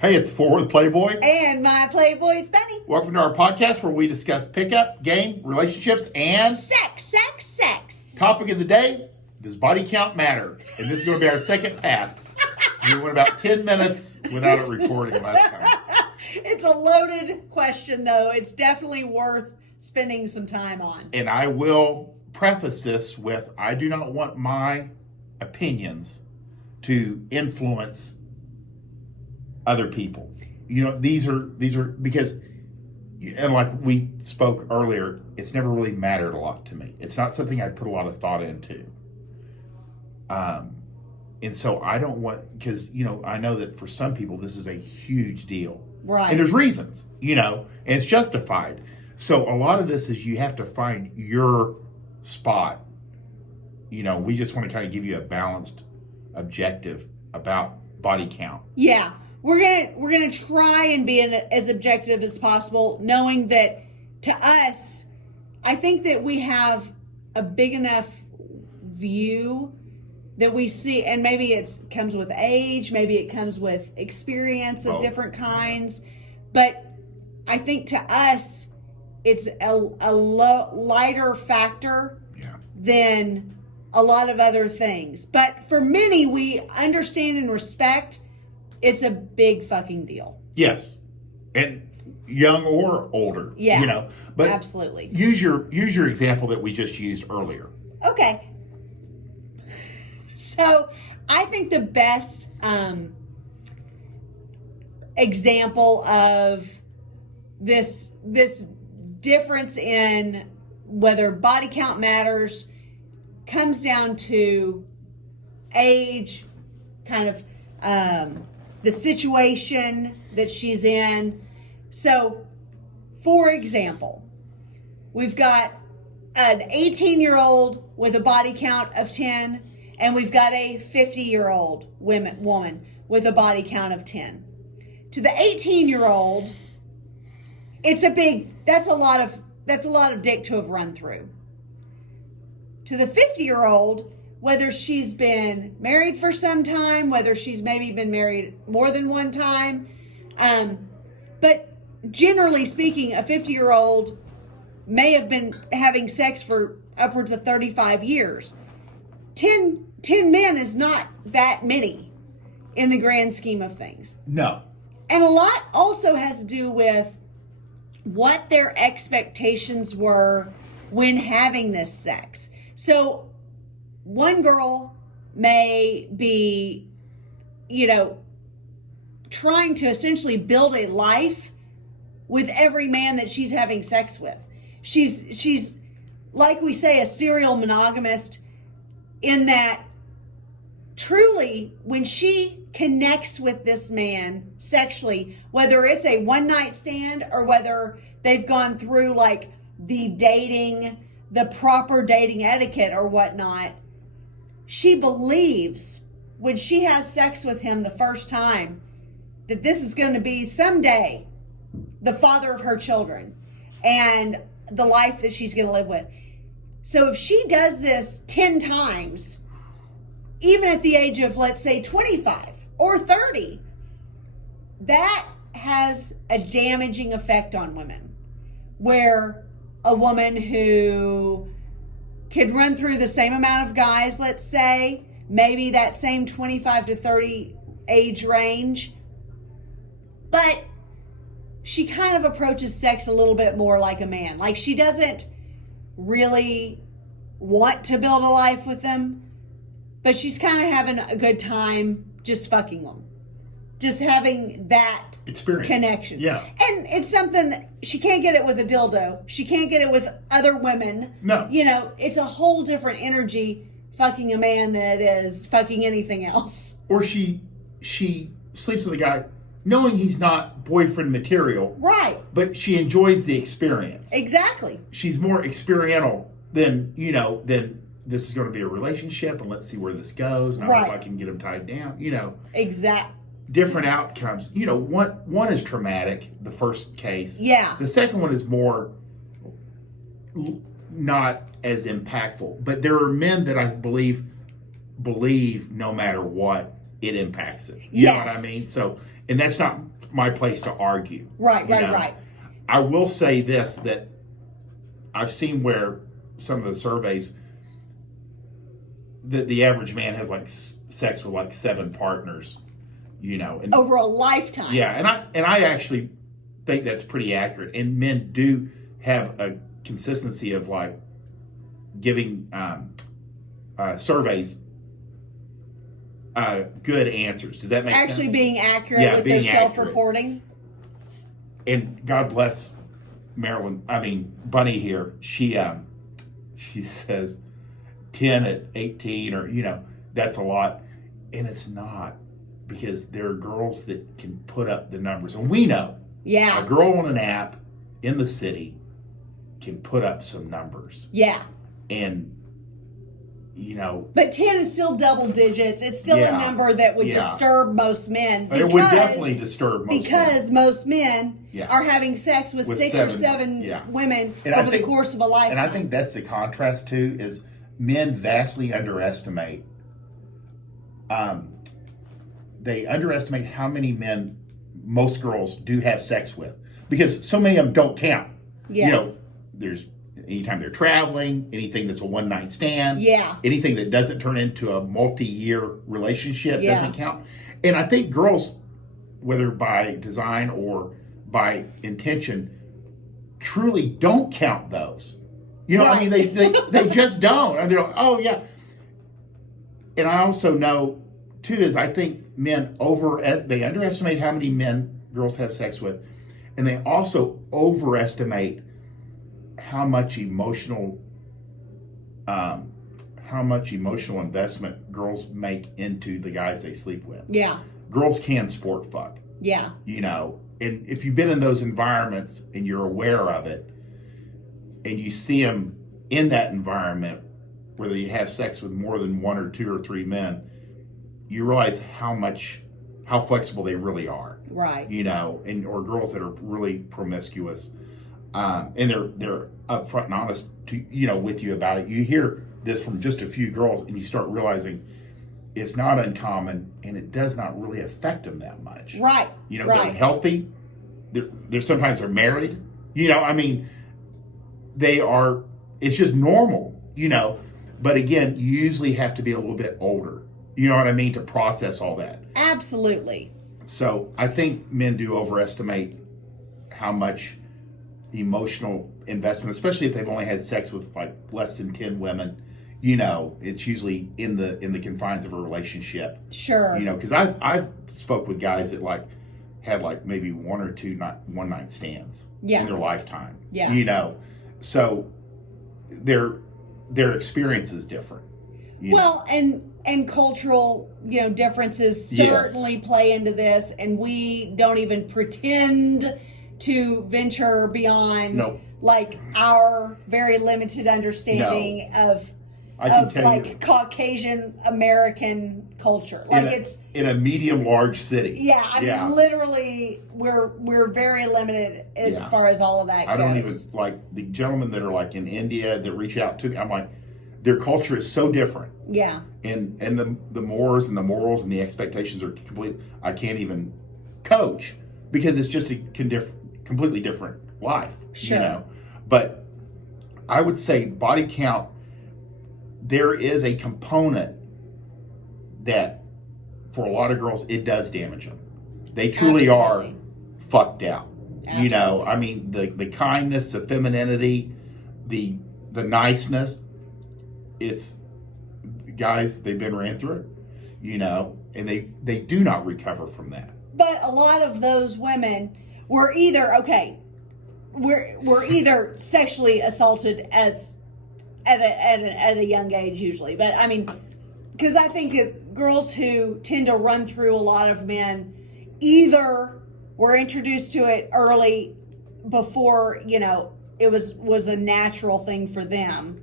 Hey, it's Four with Playboy. And my Playboys Bunny. Welcome to our podcast where we discuss pickup, game, relationships, and Sex. topic of the day, does body count matter? And this is going to be our second pass. We went about 10 minutes without it recording last time. It's a loaded question, though. It's definitely worth spending some time on. And I will preface this with, I do not want my opinions to influence other people. You know, these are because, and like we spoke earlier, it's never really mattered a lot to me. It's not something I put a lot of thought into. And so I don't want, because, you know, I know that for some people this is a huge deal. Right. And there's reasons, you know, and it's justified. So a lot of this is you have to find your spot. You know, we just want to kind of give you a balanced objective about body count. Yeah. We're gonna try and be as objective as possible, knowing that to us, I think that we have a big enough view that we see, and maybe it comes with age, maybe it comes with experience of different kinds, but I think to us, it's a lighter factor than a lot of other things. But for many, we understand and respect. It's a big fucking deal. Yes. And young or older. Yeah. You know. But absolutely. Use your example that we just used earlier. Okay. So I think the best example of this difference in whether body count matters comes down to age, kind of the situation that she's in. So, for example, we've got an 18-year-old with a body count of 10, and we've got a 50-year-old woman with a body count of 10. To the 18-year-old, that's a lot of dick to have run through. To the 50-year-old, whether she's been married for some time, whether she's maybe been married more than one time. But generally speaking, a 50-year-old may have been having sex for upwards of 35 years. 10 men is not that many in the grand scheme of things. No. And a lot also has to do with what their expectations were when having this sex. So one girl may be, you know, trying to essentially build a life with every man that she's having sex with. She's like we say, a serial monogamist, in that truly when she connects with this man sexually, whether it's a one night stand or whether they've gone through like the proper dating etiquette or whatnot, she believes when she has sex with him the first time that this is going to be someday the father of her children and the life that she's going to live with. So if she does this 10 times, even at the age of, let's say, 25 or 30, that has a damaging effect on women. Where a woman who could run through the same amount of guys, let's say, maybe that same 25 to 30 age range, but she kind of approaches sex a little bit more like a man. Like, she doesn't really want to build a life with them, but she's kind of having a good time just fucking them. Just having that experience, connection. Yeah. And it's something that she can't get it with a dildo. She can't get it with other women. No. You know, it's a whole different energy fucking a man than it is fucking anything else. Or she sleeps with a guy knowing he's not boyfriend material. Right. But she enjoys the experience. Exactly. She's more experiential than this is going to be a relationship and let's see where this goes and I hope I can get him tied down, you know. Exactly. Different outcomes. You know, one is traumatic, the first case. Yeah. The second one is more not as impactful. But there are men that I believe no matter what, it impacts it. You know what I mean? So And that's not my place to argue. Right. I will say this, that I've seen where some of the surveys that the average man has like sex with like 7 partners, and Over a lifetime. yeah, and I actually think that's pretty accurate. And men do have a consistency of like giving surveys good answers. Does that make sense? Actually being accurate with their self-reporting. And God bless Bunny here. She says 10 at 18, or that's a lot, and it's not, because there are girls that can put up the numbers, and we know a girl on an app in the city can put up some numbers. Yeah. And but 10 is still double digits. It's still a number that would disturb most men. It would definitely disturb most men. Because most men are having sex with 6 or 7 women over the course of a lifetime. And I think that's the contrast too, is men vastly underestimate. They underestimate how many men most girls do have sex with, because so many of them don't count. Yeah. There's anytime they're traveling, anything that's a one-night stand, anything that doesn't turn into a multi-year relationship doesn't count. And I think girls, whether by design or by intention, truly don't count those. I mean, they just don't. And they're like, oh yeah. And I also know too, is I think men they underestimate how many men girls have sex with, and they also overestimate how much emotional investment girls make into the guys they sleep with. Yeah. Girls can sport fuck. Yeah. And if you've been in those environments and you're aware of it, and you see them in that environment where they have sex with more than 1 or 2 or 3 men, you realize how flexible they really are. Right. Or girls that are really promiscuous. And they're upfront and honest with you about it. You hear this from just a few girls, and you start realizing it's not uncommon, and it does not really affect them that much. Right. They're healthy. They're sometimes they're married. They are. It's just normal. But again, you usually have to be a little bit older. You know what I mean, to process all that. Absolutely. So I think men do overestimate how much emotional investment, especially if they've only had sex with like less than 10 women. It's usually in the confines of a relationship. Sure. Because I've spoke with guys that like had like maybe 1 or 2 one night stands in their lifetime. Yeah. So their experience is different. Well, and cultural, differences certainly play into this, and we don't even pretend to venture beyond like our very limited understanding of Caucasian American culture. Like it's in a medium large city. Yeah, I mean literally we're very limited as far as all of that goes. I don't even like the gentlemen that are like in India that reach out to me. I'm like, their culture is so different. Yeah. And the mores and the morals and the expectations are complete. I can't even coach because it's just a completely different life. Sure. But I would say body count, there is a component that for a lot of girls, it does damage them. They truly are fucked out. Absolutely. I mean, the kindness, the femininity, the niceness, it's guys, they've been ran through, and they do not recover from that. But a lot of those women were either, we're either sexually assaulted at a young age usually. But I mean, because I think that girls who tend to run through a lot of men either were introduced to it early before, it was a natural thing for them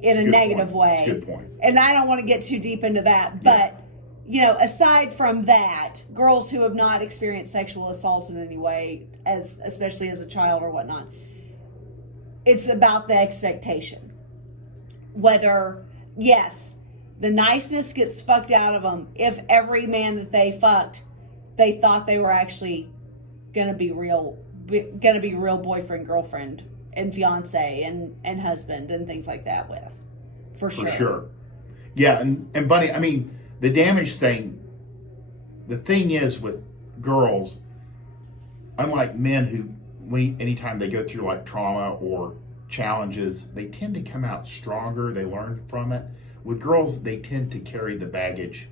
in a negative way. That's a good point. And I don't want to get too deep into that, but aside from that, girls who have not experienced sexual assault in any way, especially as a child or whatnot, it's about the expectation. Whether, yes, the niceness gets fucked out of them if every man that they fucked, they thought they were actually gonna be real boyfriend, girlfriend, and fiance and husband and things like that with. For sure. Yeah, and Bunny, I mean, the damage thing, the thing is with girls, unlike men who, anytime they go through like trauma or challenges, they tend to come out stronger, they learn from it. With girls, they tend to carry the baggage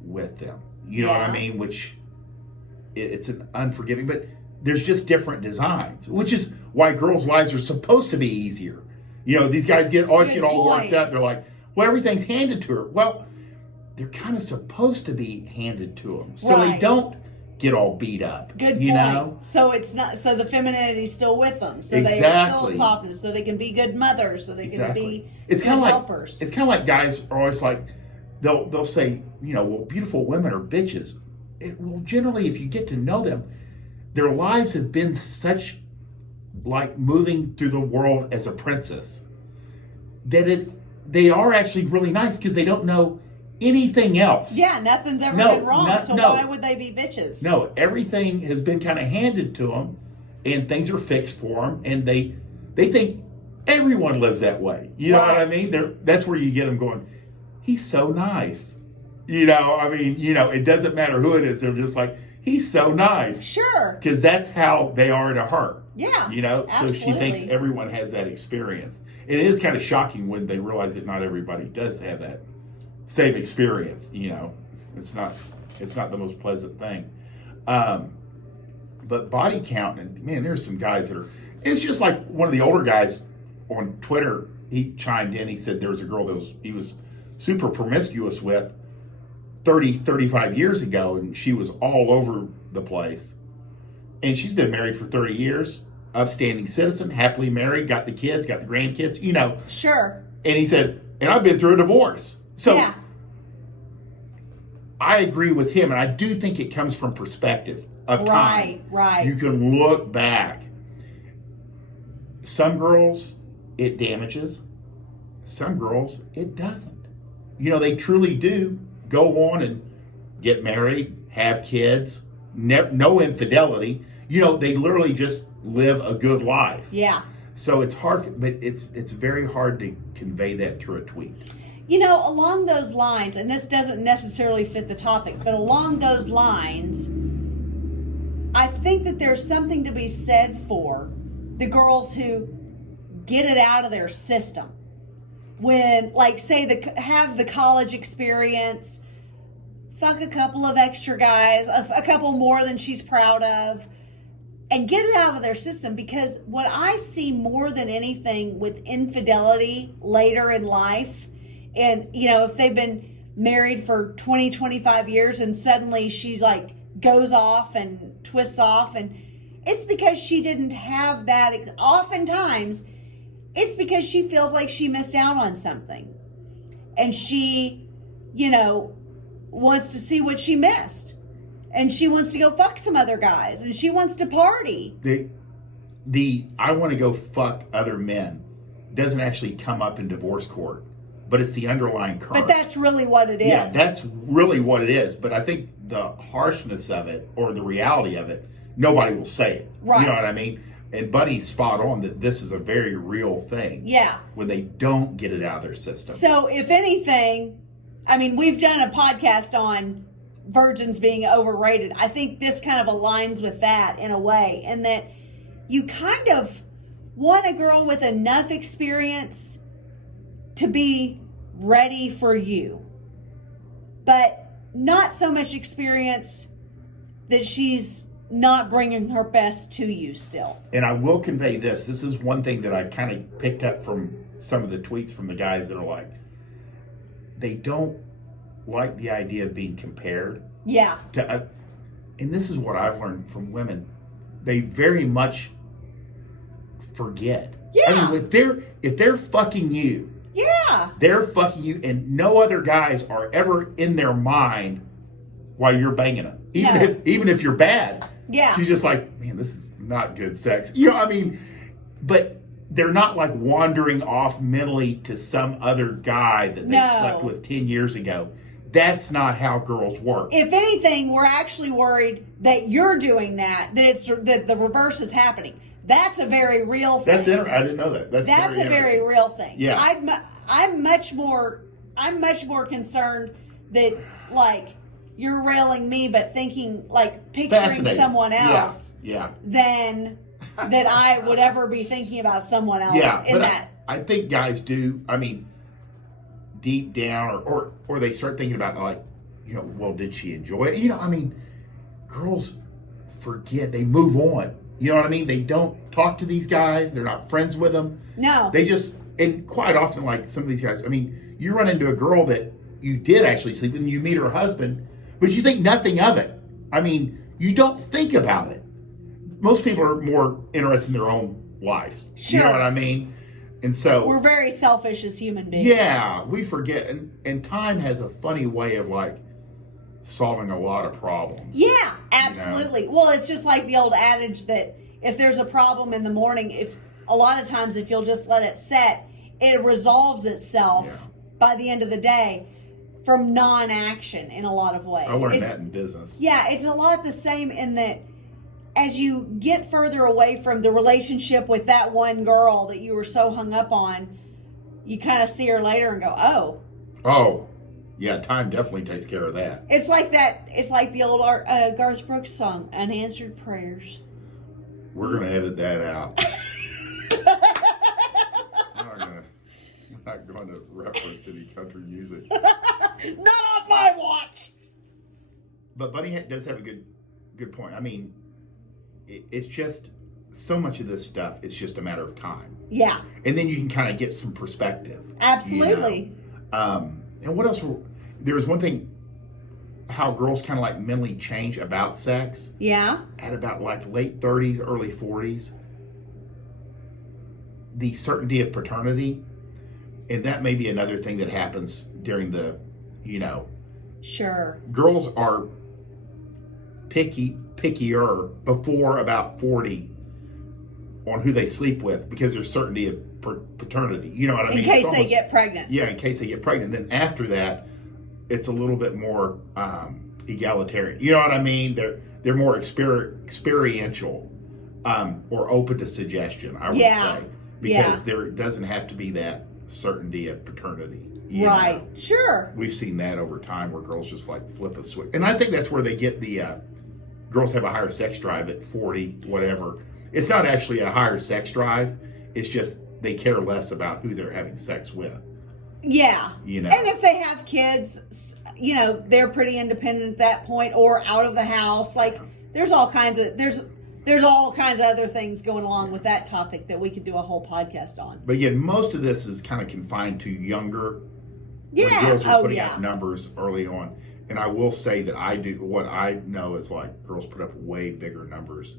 with them. You know what I mean? Which, it's an unforgiving, but there's just different designs, which is why girls' lives are supposed to be easier. You know, these guys always get all worked up. They're like, well, everything's handed to her. Well, they're kind of supposed to be handed to them, so they don't get all beat up. Good you point. know? So it's not. So the femininity's still with them. So they are still softness. So they can be good mothers. So they can be good helpers. It's kind of like guys are always like, they'll say, you know, well, beautiful women are bitches. Well, generally, if you get to know them, their lives have been such like moving through the world as a princess that they are actually really nice because they don't know anything else. Yeah, nothing's ever been wrong. Why would they be bitches? No, everything has been kind of handed to them, and things are fixed for them, and they think everyone lives that way. You know what I mean? That's where you get them going, he's so nice. You know, I mean, you know, it doesn't matter who it is. They're just like, he's so nice. Sure. Because that's how they are to her. Yeah. You know, absolutely. So she thinks everyone has that experience. It is kind of shocking when they realize that not everybody does have that same experience. You know, it's not the most pleasant thing. But body count, and man, there's some guys that are, it's just like one of the older guys on Twitter, he chimed in, he said there was a girl that he was super promiscuous with 35 years ago, and she was all over the place. And she's been married for 30 years, upstanding citizen, happily married, got the kids, got the grandkids, you know. Sure. And he said, and I've been through a divorce. So yeah. I agree with him, and I do think it comes from perspective of time. Right. You can look back. Some girls, it damages. Some girls, it doesn't. You know, they truly do go on and get married, have kids, no infidelity. You know, they literally just live a good life. Yeah. So it's hard, but it's very hard to convey that through a tweet. You know, along those lines, and this doesn't necessarily fit the topic, but along those lines, I think that there's something to be said for the girls who get it out of their system. When, like, say, have the college experience, fuck a couple of extra guys, a couple more than she's proud of, and get it out of their system. Because what I see more than anything with infidelity later in life, and, you know, if they've been married for 20, 25 years and suddenly she, like, goes off and twists off, and it's because she didn't have that. Oftentimes, it's because she feels like she missed out on something. And she, you know, wants to see what she missed. And she wants to go fuck some other guys. And she wants to party. The I want to go fuck other men doesn't actually come up in divorce court. But it's the underlying current. But that's really what it is. Yeah, that's really what it is. But I think the harshness of it, or the reality of it, nobody will say it. Right. You know what I mean? And Buddy's spot on that this is a very real thing. Yeah. When they don't get it out of their system. So, if anything, I mean, we've done a podcast on virgins being overrated. I think this kind of aligns with that in a way. And that you kind of want a girl with enough experience to be ready for you, but not so much experience that she's not bringing her best to you still. And I will convey this. This is one thing that I kind of picked up from some of the tweets from the guys that are like, they don't like the idea of being compared. Yeah. To, and this is what I've learned from women. They very much forget. Yeah. I mean, if they're fucking you, yeah, they're fucking you, and no other guys are ever in their mind while you're banging them. Even if you're bad. Yeah. She's just like, man, this is not good sex. You know what I mean? But they're not like wandering off mentally to some other guy that they slept with 10 years ago. that's not how girls work. If anything, we're actually worried that you're doing that the reverse is happening. That's a very real thing. I didn't know that. That's a very real thing. Yeah. I'm much more concerned that like you're railing me, but thinking like picturing someone else than that I would ever be thinking about someone else. Yeah, in but that. I think guys do. I mean, deep down, or they start thinking about like, you know, well, did she enjoy it? You know, I mean, girls forget. They move on. You know what I mean? They don't talk to these guys. They're not friends with them. No. They just, and quite often, like some of these guys, I mean, you run into a girl that you did actually sleep with and you meet her husband, but you think nothing of it. I mean, you don't think about it. Most people are more interested in their own lives. Sure. You know what I mean? And so we're very selfish as human beings. Yeah, we forget. And time has a funny way of like solving a lot of problems. Yeah, absolutely. You know? Well, it's just like the old adage that if there's a problem in the morning, if a lot of times if you'll just let it set, it resolves itself by the end of the day from non-action in a lot of ways. I learned that in business. Yeah, it's a lot the same in that as you get further away from the relationship with that one girl that you were so hung up on, you kind of see her later and go, oh, yeah, time definitely takes care of that. It's like that. It's like the old Garth Brooks song, Unanswered Prayers. We're going to edit that out. I'm not going to reference any country music. Not on my watch. But Bunny does have a good point. I mean, it's just so much of this stuff, it's just a matter of time. Yeah. And then you can kind of get some perspective. Absolutely. You know? And what else? There was one thing, how girls kind of like mentally change about sex. Yeah. At about like late 30s, early 40s. The certainty of paternity. And that may be another thing that happens during the, you know. Sure. Girls are pickier before about 40 on who they sleep with because there's certainty of paternity. You know what I mean? In case they get pregnant. Yeah, in case they get pregnant. Then after that, it's a little bit more egalitarian. You know what I mean? They're more experiential or open to suggestion, I would say. Because there doesn't have to be that certainty of paternity. Right. Know? Sure. We've seen that over time where girls just like flip a switch. And I think that's where they get the girls have a higher sex drive at 40, whatever. It's not actually a higher sex drive. It's just they care less about who they're having sex with. Yeah. You know. And if they have kids, you know, they're pretty independent at that point or out of the house. Like there's all kinds of other things going along with that topic that we could do a whole podcast on. But again, most of this is kind of confined to younger. Yeah. When girls are putting up numbers early on. And I will say that what I know is like girls put up way bigger numbers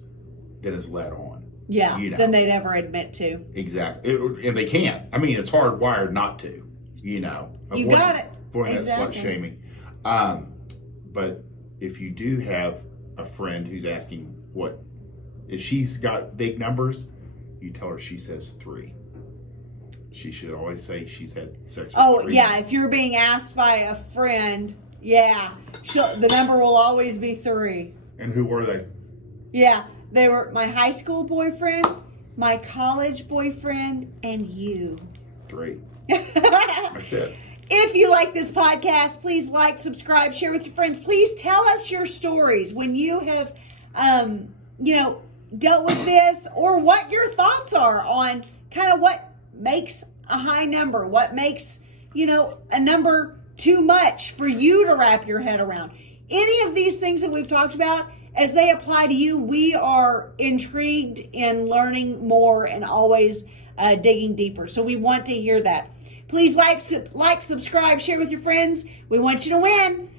than is let on. Yeah, you know? Than they'd ever admit to. Exactly. And they can't. I mean, it's hardwired not to, you know. You got it. Avoiding exactly. that slut shaming. But if you do have a friend who's asking if she's got big numbers, you tell her she says 3. She should always say she's had sex with 3. Yeah. If you're being asked by a friend, the number will always be 3. And who were they? Yeah. They were my high school boyfriend, my college boyfriend, and you. 3. That's it. If you like this podcast, please like, subscribe, share with your friends. Please tell us your stories when you have, dealt with this or what your thoughts are on kind of what makes a high number, what makes, a number too much for you to wrap your head around. Any of these things that we've talked about, as they apply to you, we are intrigued in learning more and always digging deeper. So we want to hear that. Please like, subscribe, share with your friends. We want you to win.